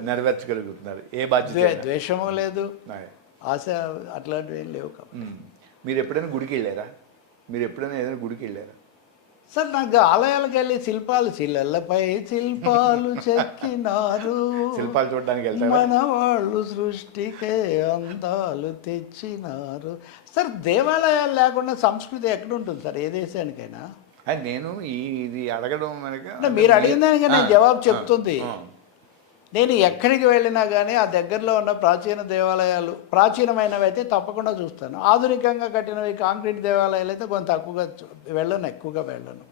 నెరవేర్చగలుగుతున్నారు. ఏ బాధ్యత ద్వే- ద్వేషము లేదు. ఆశ అట్లాంటివి ఏం లేవు కాబట్టి. మీరు ఎప్పుడైనా గుడికి వెళ్ళారా? మీరు ఎప్పుడైనా ఏదైనా గుడికి వెళ్ళారా? సార్ నాకు ఆలయాలకు వెళ్ళి శిల్పాలు శిలలపై శిల్పాలు చెక్కినారు. శిల్పాలు చూడడానికి మన వాళ్ళు సృష్టికే అందాలు తెచ్చినారు. సార్ దేవాలయాలు లేకుండా సంస్కృతి ఎక్కడ ఉంటుంది సార్? ఏ దేశానికైనా? నేను ఇది అడగడం మీరు అడిగిన దానికి నేను ఆ, జవాబు చెప్తుంది. నేను ఎక్కడికి వెళ్ళినా కానీ ఆ దగ్గరలో ఉన్న ప్రాచీన దేవాలయాలు ప్రాచీనమైనవి అయితే తప్పకుండా చూస్తాను. ఆధునికంగా కట్టినవి కాంక్రీట్ దేవాలయాలు అయితే కొంత తక్కువగా వెళ్ళను ఎక్కువగా వెళ్ళను.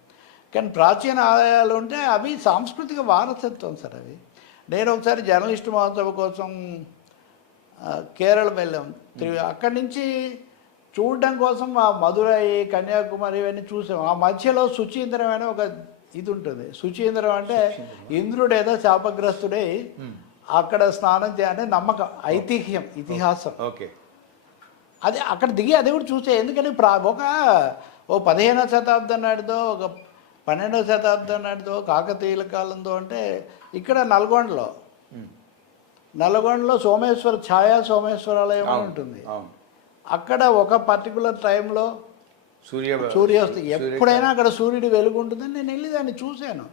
కానీ ప్రాచీన ఆలయాలు ఉంటే అవి సాంస్కృతిక వారసత్వం సార్ అవి. నేను ఒకసారి జర్నలిస్ట్ మహోత్సవం కోసం కేరళ వెళ్ళాం. త్రి- అక్కడి నుంచి చూడడం కోసం ఆ మధురై కన్యాకుమారి ఇవన్నీ చూసాం. ఆ మధ్యలో సుచీంద్రం అనే ఒక ఇది ఉంటుంది సుచీంద్రం అంటే ఇంద్రుడు ఏదో శాపగ్రస్తుడై అక్కడ స్నానం చేయాలంటే నమ్మకం ఐతిహ్యం ఇతిహాసం. ఓకే. అది అక్కడ దిగి అది కూడా చూసే ఎందుకంటే ప్రా ఒక ఓ పదిహేనవ శతాబ్దం నాటిదో ఒక పన్నెండవ శతాబ్దం నాటిదో కాకతీయుల కాలంలో అంటే ఇక్కడ నల్గొండలో. నల్గొండలో సోమేశ్వర ఛాయా సోమేశ్వరాలయం ఉంటుంది. అక్కడ ఒక పర్టికులర్ టైంలో సూర్య సూర్యాస్తం సూర్య- ఎప్పుడైనా అక్కడ సూర్యుడు వెలుగు ఉంటుందని నేను వెళ్ళి దాన్ని చూశాను.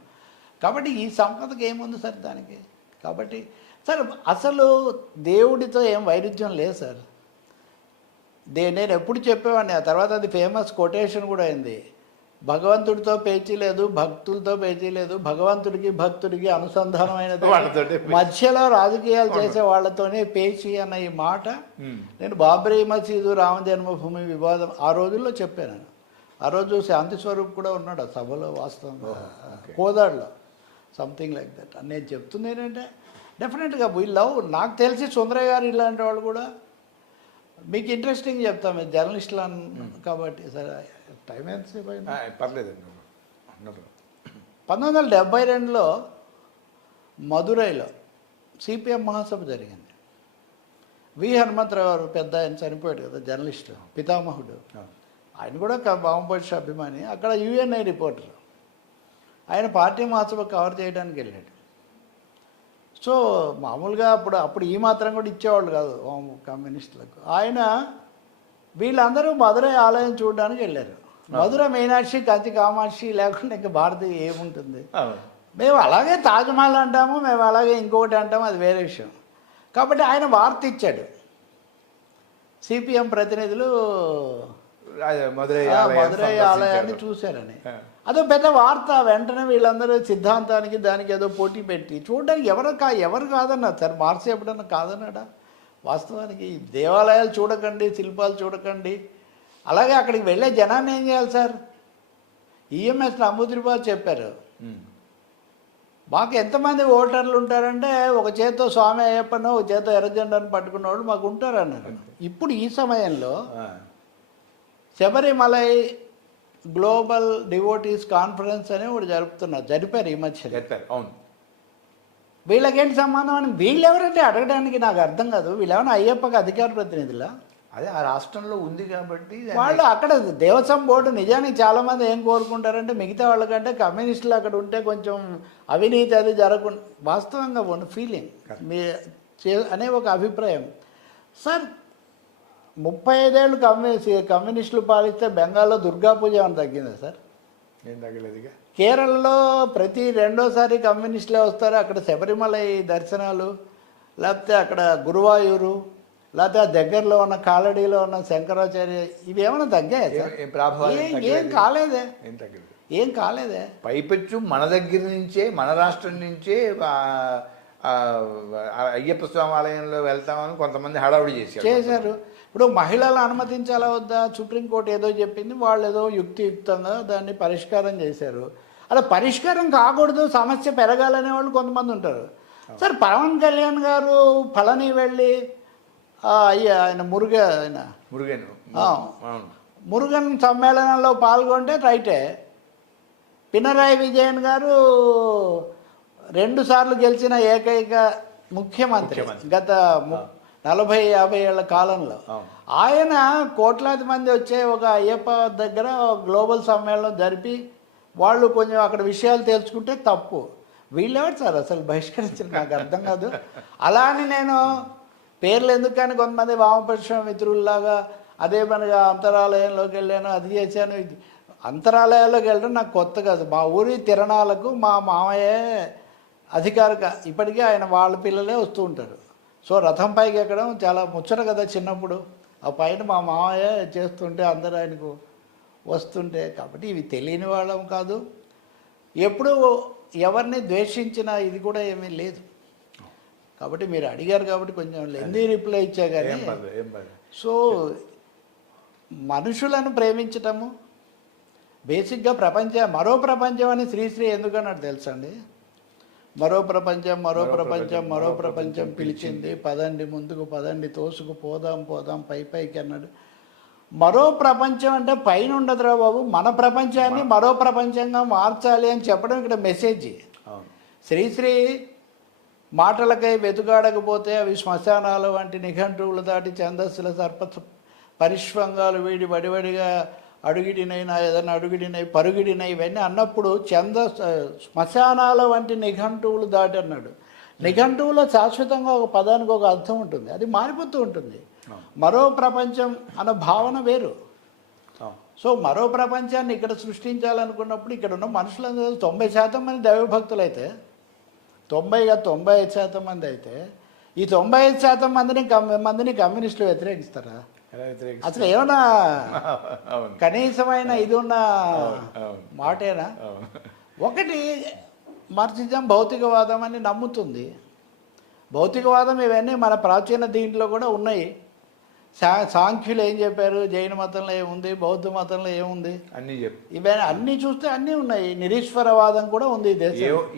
కాబట్టి ఈ సంపదకి ఏముంది సార్ దానికి? కాబట్టి సార్ అసలు దేవుడితో ఏం వైరుధ్యం లేదు సార్. నేను ఎప్పుడు చెప్పేవాడిని ఆ తర్వాత అది ఫేమస్ కొటేషన్ కూడా అయింది. భగవంతుడితో పేచీ లేదు భక్తులతో పేచీ లేదు భగవంతుడికి భక్తుడికి అనుసంధానమైనది వాళ్ళతోటే. మధ్యలో రాజకీయాలు చేసే వాళ్ళతోనే పేచీ అన్న ఈ మాట. నేను బాబ్రీ మసీదు రామ జన్మభూమి వివాదం ఆ రోజుల్లో చెప్పాను. ఆ రోజు శాంతి స్వరూప్ కూడా ఉన్నాడు ఆ సభలో వాస్తవంగా కోదాడులో సంథింగ్ లైక్ దట్ నేను చెప్తుంది ఏంటంటే డెఫినెట్గా వీ లవ్ నాకు తెలిసి సుందరయ్య గారు ఇలాంటి వాళ్ళు కూడా మీకు ఇంట్రెస్టింగ్ చెప్తాం జర్నలిస్టులు అన్ కాబట్టి సరే టైం ఎంతసేపు అయింది? పర్లేదండి. problem. పంతొమ్మిది వందల డెబ్బై రెండులో మదురైలో సిపిఎం మహాసభ జరిగింది. వి. హనుమంతరావు గారు పెద్ద ఆయన చనిపోయాడు కదా జర్నలిస్ట్ పితామహుడు. ఆయన కూడా వామపక్ష అభిమాని. అక్కడ యుఎన్ఐ రిపోర్టర్. ఆయన పార్టీ మహాసభ కవర్ చేయడానికి వెళ్ళాడు. సో మామూలుగా అప్పుడు అప్పుడు ఈ మాత్రం కూడా ఇచ్చేవాళ్ళు కాదు కమ్యూనిస్టులకు. ఆయన వీళ్ళందరూ మధురై ఆలయం చూడడానికి వెళ్ళారు. మధుర మీనాక్షి కంచి కామాక్షి లేకుండా ఇంకా భారతి ఏముంటుంది. మేము అలాగే తాజ్మహల్ అంటాము మేము అలాగే ఇంకొకటి అంటాము అది వేరే విషయం. కాబట్టి ఆయన వార్త ఇచ్చాడు. సిపిఎం ప్రతినిధులు మధురై ఆలయాన్ని. చూశారని. అదో పెద్ద వార్త వెంటనే వీళ్ళందరూ సిద్ధాంతానికి దానికి ఏదో పోటీ పెట్టి చూడడానికి ఎవరు కా ఎవరు కాదన్నారు? సార్ మార్క్స్ ఎప్పుడన్నా కాదన్నాడా? వాస్తవానికి దేవాలయాలు చూడకండి శిల్పాలు చూడకండి అలాగే అక్కడికి వెళ్ళే జనాన్ని ఏం చేయాలి సార్? ఈఎంఎస్ నమూద్రిబాద్ చెప్పారు. మ్మ్. మాకు ఎంతమంది ఓటర్లు ఉంటారంటే ఒక చేత్తో స్వామి అయ్యప్పనో ఒక చేత్తో ఎర్రజెండాను పట్టుకున్న వాళ్ళు మాకు ఉంటారు అన్నారు. ఇప్పుడు ఈ సమయంలో. శబరిమలై గ్లోబల్ డివోటీస్ కాన్ఫరెన్స్ అని ఒకటి జరుపుతున్నారు. జరిపారు ఈ మధ్య. చెప్పారు అవును. వీళ్ళకేంటి సంబంధం అని వీళ్ళు ఎవరంటే అడగడానికి నాకు అర్థం కాదు. వీళ్ళు ఏమైనా అయ్యప్పకి అధికార ప్రతినిధులా? అదే ఆ రాష్ట్రంలో ఉంది కాబట్టి వాళ్ళు అక్కడ దేవస్వం బోర్డు నిజానికి చాలా మంది ఏం కోరుకుంటారంటే మిగతా వాళ్ళకంటే కమ్యూనిస్టులు అక్కడ ఉంటే కొంచెం అవినీతి అది జరగకుండా వాస్తవంగా ఉన్న ఫీలింగ్ మీ అనే ఒక అభిప్రాయం. సార్ ముప్పై ఐదేళ్ళు కమ్యూనిస్ట్ కమ్యూనిస్టులు పాలిస్తే బెంగాల్లో దుర్గా పూజ ఏమైనా తగ్గిందా సార్? ఏం తగ్గలేదుగా కేరళలో ప్రతి రెండోసారి కమ్యూనిస్టులే వస్తారు అక్కడ శబరిమల దర్శనాలు లేకపోతే అక్కడ గురువాయూరు లేకపోతే ఆ దగ్గరలో ఉన్న కాలడీలో ఉన్న శంకరాచార్య ఇవి ఏమైనా తగ్గాయా సార్? ఏం- కాలేదే? ఏం తగ్గలేదు. ఏం కాలేదే? పైపెచ్చు మన దగ్గర నుంచే మన రాష్ట్రం నుంచే అయ్యప్ప స్వామి ఆలయంలో వెళ్తామని కొంతమంది హడావుడి చేశారు. చేశారు. ఇప్పుడు మహిళలు అనుమతించాలా వద్దా? సుప్రీంకోర్టు ఏదో చెప్పింది వాళ్ళు ఏదో యుక్తియుక్తంగా దాన్ని పరిష్కారం చేశారు. అలా పరిష్కారం కాకూడదు సమస్య పెరగాలనే వాళ్ళు కొంతమంది ఉంటారు. సార్ పవన్ కళ్యాణ్ గారు పళని వెళ్ళి అయ్యా ఆయన మురుగ ఆయన. మురుగన్. మురుగన్ సమ్మేళనంలో పాల్గొంటే రైటే. పినరాయి విజయన్ గారు రెండు సార్లు గెలిచిన ఏకైక ముఖ్యమంత్రి. గత నలభై యాభై ఏళ్ళ కాలంలో. ఆయన కోట్లాది మంది వచ్చే ఒక అయ్యప్ప దగ్గర గ్లోబల్ సమ్మేళనం జరిపి వాళ్ళు కొంచెం అక్కడ విషయాలు తెలుసుకుంటే తప్పు. వీళ్ళెవరు సార్? అసలు బహిష్కరించిన నాకు అర్థం కాదు. అలా అని నేను పేర్లు ఎందుకు కానీ కొంతమంది వామపక్ష మిత్రుల్లాగా అదే పనిగా అంతరాలయంలోకి వెళ్ళాను అది చేశాను ఇది. అంతరాలయాల్లోకి వెళ్ళడం నాకు కొత్త కాదు. మా ఊరి తిరణాలకు మా మామయ్య అధికారిక ఇప్పటికీ ఆయన వాళ్ళ పిల్లలే వస్తూ ఉంటారు. సో రథం పైకి ఎక్కడం చాలా ముచ్చట కదా చిన్నప్పుడు. ఆ పైన మా మామయ్య చేస్తుంటే అందరూ ఆయనకు వస్తుంటే కాబట్టి ఇవి తెలియని వాళ్ళం కాదు. ఎప్పుడు ఎవరిని ద్వేషించిన ఇది కూడా ఏమీ లేదు. కాబట్టి మీరు అడిగారు కాబట్టి కొంచెం లెందీ రిప్లై ఇచ్చా కానీ సో మనుషులను ప్రేమించటము బేసిక్గా ప్రపంచం మరో ప్రపంచం అని శ్రీశ్రీ ఎందుకన్నాడు తెలుసండి మరో ప్రపంచం మరో ప్రపంచం మరో ప్రపంచం పిలిచింది. పదండి ముందుకు పదండి తోసుకు పోదాం పోదాం పై పైకి అన్నాడు. మరో ప్రపంచం అంటే పైన ఉండదురా బాబు. మన ప్రపంచాన్ని మరో ప్రపంచంగా మార్చాలి అని చెప్పడం ఇక్కడ మెసేజ్ శ్రీశ్రీ మాటలకై వెతుకాడకపోతే అవి శ్మశానాలు వంటి నిఘంటువులు దాటి ఛందస్సుల సర్ప పరిష్వంగాలు వీడి వడివడిగా అడుగిడినైనా ఏదైనా అడుగిడినై పరుగిడినై ఇవన్నీ అన్నప్పుడు ఛంద శ్మశానాల వంటి నిఘంటువులు దాటి అన్నాడు. నిఘంటువులో శాశ్వతంగా ఒక పదానికి ఒక అర్థం ఉంటుంది. అది మారిపోతూ ఉంటుంది. మరో ప్రపంచం అన్న భావన వేరు. సో మరో ప్రపంచాన్ని ఇక్కడ సృష్టించాలనుకున్నప్పుడు ఇక్కడ ఉన్న మనుషులందరూ తొంభై శాతం మంది దైవభక్తులు అయితే తొంభైగా తొంభై ఐదు శాతం మంది అయితే ఈ తొంభై ఐదు శాతం మందిని మందిని కమ్యూనిస్టులు వ్యతిరేకిస్తారా? అసలు ఏమన్నా కనీసమైన ఇది ఉన్న. మాటేనా? ఒకటి మార్క్సిజం భౌతికవాదం అని నమ్ముతుంది. భౌతికవాదం ఇవన్నీ మన ప్రాచీన దీంట్లో కూడా ఉన్నాయి. సా సాంఖ్యులు ఏం చెప్పారు? జైన మతంలో ఏముంది? బౌద్ధ మతంలో ఏముంది? అన్నీ చెప్పు. ఇవన్నీ అన్నీ చూస్తే అన్నీ ఉన్నాయి. నిరీశ్వరవాదం కూడా ఉంది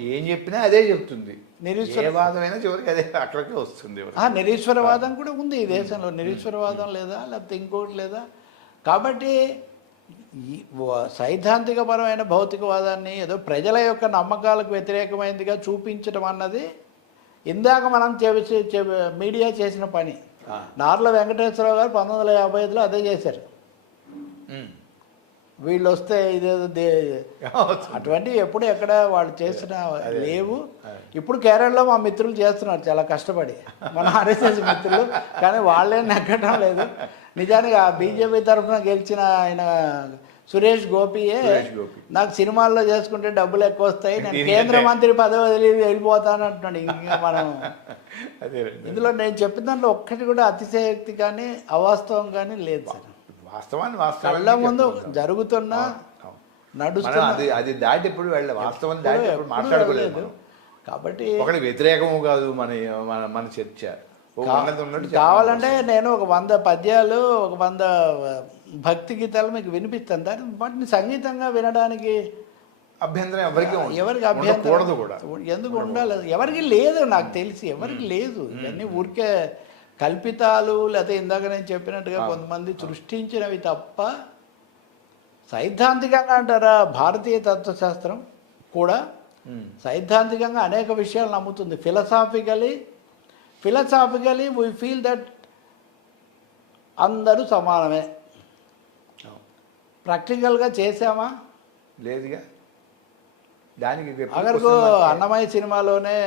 ఏ చెప్పినా అదే చెప్తుంది. నిరీశ్వర ఏ వాదమైనా చివరికి అదే అక్కడికే వస్తుంది ఆ, నిరీశ్వరవాదం కూడా ఉంది ఈ దేశంలో. నిరీశ్వరవాదం లేదా? లేకపోతే ఇంకోటి లేదా? కాబట్టి సైద్ధాంతికపరమైన భౌతికవాదాన్ని ఏదో ప్రజల యొక్క నమ్మకాలకు వ్యతిరేకమైనదిగా చూపించడం అన్నది ఇందాక మనం మీడియా చేసిన పని. నార్ల వెంకటేశ్వరరావు గారు పంతొమ్మిది వందల యాభై ఐదులో అదే చేశారు. వీళ్ళు వస్తే ఇదేదో దే అటువంటివి ఎప్పుడు ఎక్కడ వాళ్ళు చేసిన లేవు. ఇప్పుడు కేరళలో మా మిత్రులు చేస్తున్నారు చాలా కష్టపడి. మన ఆర్ఎస్ఎస్ మిత్రులు కానీ వాళ్ళేం నెగ్గడం లేదు. నిజానికి ఆ బీజేపీ తరఫున గెలిచిన ఆయన సురేష్ గోపియే. నాకు సినిమాల్లో చేసుకుంటే డబ్బులు ఎక్కువ వస్తాయి నేను కేంద్ర మంత్రి పదవి వదిలి వెళ్ళిపోతాను అంటున్నాడు ఇంకా మనం. ఇందులో నేను చెప్పిన దాంట్లో ఒక్కటి కూడా అతిశయోక్తి కానీ అవాస్తవం కానీ లేదు సార్ వాస్తవాన్ని వాస్తవం కళ్ళ ముందు జరుగుతున్న నడుస్తున్న అది అది దాటి ఎప్పుడు వెళ్ళే వాస్తవం దాటి మాట్లాడుకోలేదు. కాబట్టి ఒకటి వ్యతిరేకము కాదు మన మన మన చర్చ కావాలంటే నేను ఒక వంద పద్యాలు ఒక వంద భక్తి గీతాలు మీకు వినిపిస్తాను. దాన్ని వాటిని సంగీతంగా వినడానికి అభ్యంతరం ఎవరికి. ఎవరికి అభ్యంతరం కూడా. ఎందుకు ఉండాలి? ఎవరికి లేదు నాకు తెలిసి. ఎవరికి లేదు. ఇవన్నీ ఊరికే కల్పితాలు లేకపోతే ఇందాక నేను చెప్పినట్టుగా కొంతమంది సృష్టించినవి తప్ప సైద్ధాంతికంగా అంటారా? భారతీయ తత్వశాస్త్రం కూడా. సైద్ధాంతికంగా అనేక విషయాలు నమ్ముతుంది. Philosophically philosophically we feel that అందరూ సమానమే. ప్రాక్టికల్గా చేసామా లేదుగా. దానికి అగరకు. అన్నమయ్య సినిమాలోనే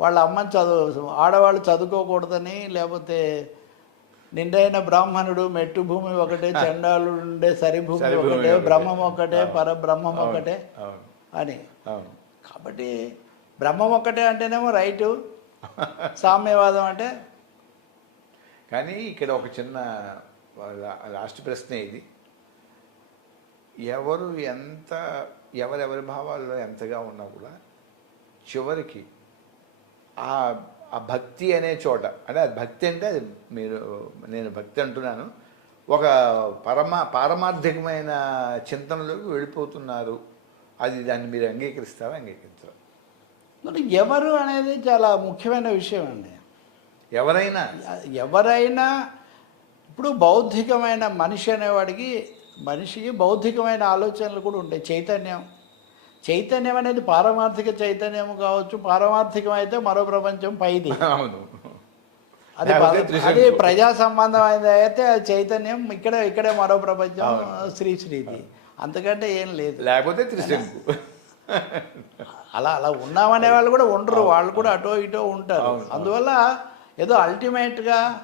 వాళ్ళ అమ్మని చదువు ఆడవాళ్ళు చదువుకోకూడదని లేకపోతే నిండైన బ్రాహ్మణుడు మెట్టు భూమి ఒకటే చండాలు ఉండే సరిభూమి ఒకటే. బ్రహ్మం ఒకటే. పరబ్రహ్మం ఒకటే అని. కాబట్టి బ్రహ్మం ఒక్కటే అంటేనేమో రైటు. సామ్యవాదం అంటే? కానీ ఇక్కడ ఒక చిన్న లాస్ట్ ప్రశ్న ఇది. ఎవరు ఎంత ఎవరెవరి భావాల్లో ఎంతగా ఉన్నా కూడా చివరికి ఆ ఆ భక్తి అనే చోట అంటే అది భక్తి అంటే అది మీరు నేను భక్తి అంటున్నాను ఒక పరమ పారమార్థికమైన చింతనలోకి వెళ్ళిపోతున్నారు. అది దాన్ని మీరు అంగీకరిస్తారా? అంగీకరించరా ఎవరు అనేది చాలా ముఖ్యమైన విషయం అండి. ఎవరైనా. ఎవరైనా ఇప్పుడు బౌద్ధికమైన మనిషి అనేవాడికి మనిషికి బౌద్ధికమైన ఆలోచనలు కూడా ఉంటాయి చైతన్యం. చైతన్యం అనేది పారమార్థిక చైతన్యం కావచ్చు పారమార్థికం అయితే మరో ప్రపంచం పైది. అవును. అది. అది ప్రజా సంబంధమైనది అయితే అది చైతన్యం ఇక్కడ ఇక్కడే మరో ప్రపంచం అవును. శ్రీ శ్రీది అంతకంటే ఏం లేదు. లేకపోతే త్రిశంకు. అలా అలా ఉన్నామనే వాళ్ళు కూడా ఉండరు. వాళ్ళు కూడా అటో ఇటో ఉంటారు. అందువల్ల ఏదో అల్టిమేట్గా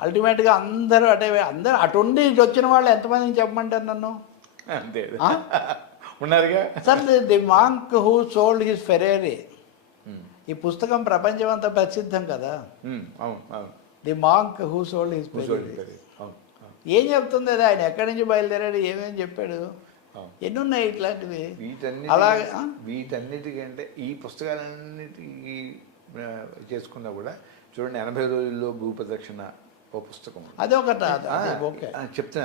అల్టిమేట్గా అందరూ అటే అందరూ అటు ఉండి ఇటు వచ్చిన వాళ్ళు ఎంతమందిని చెప్పమంటారు నన్ను? అంతే? ఉన్నారుగా? Sir the- monk who sold his Ferrari ఈ పుస్తకం ప్రపంచం అంతా ప్రసిద్ధం కదా. అవును the monk who sold his Ferrari ఏం చెప్తుంది అది? ఆయన ఎక్కడి నుంచి బయలుదేరాడు? ఏమేమి చెప్పాడు. ఎన్ని ఉన్నాయి ఇట్లాంటివి? అలాగే? వీటన్నిటికంటే ఈ పుస్తకాలన్నిటికీ చేసుకున్నా కూడా చూడండి ఎనభై రోజుల్లో భూప్రదక్షిణ ఓ పుస్తకం అదొకట ఆ, ఓకే. ఆ, చెప్తున్నాను